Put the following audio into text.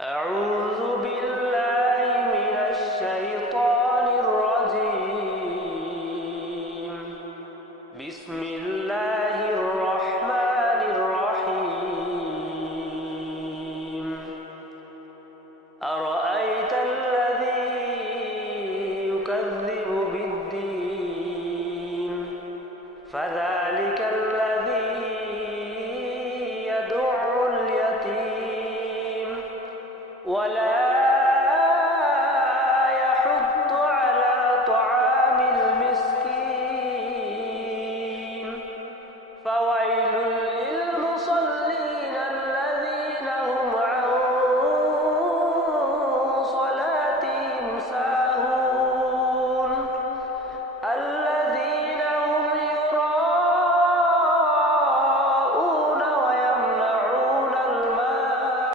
أعوذ بالله من الشيطان الرجيم بسم الله الرحمن الرحيم أرأيت الذي يكذب بالدين فذلك الذي يدع اليتيم ولا